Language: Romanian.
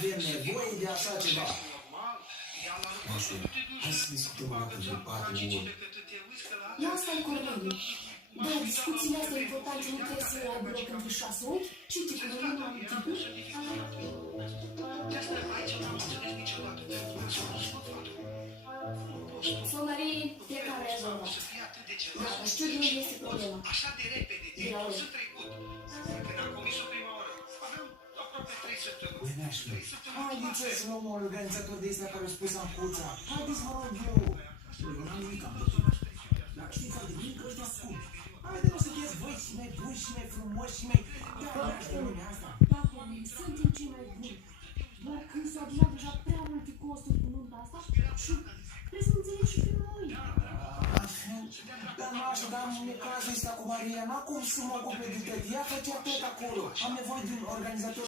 avem nevoie de așa ceva. Moșu, hai să discutăm o dată de 4 ori. Nu asta e Corneliu. Da, discuțiile astea importante nu trebuie să aibă loc între 6 ori. Și ce cu noi nu am timpul? Sonării, fiecare rezolvat. Gata, știu de unde este problema. De la lui. Neneașule, haideți să luăm un organizator de ăsta care a spus Ancuța. Haideți, vă rog eu. Eu n-am nimic am putut. Dar știți foarte bine că ăștia scumpi. Haide, nu sunteți voi și mai buni și mai frumoși și mai... Dar de lumea asta. Da, suntem cei mai buni. Dar când s-au adunat deja prea multe costuri cu nunta asta și trebuie să înțelegi și pe noi. Dar nu așa, dar în cazul ăsta cu Maria, n-am cum să mă ocupe de tot. Ea făcea tot acolo. Am nevoie de un organizator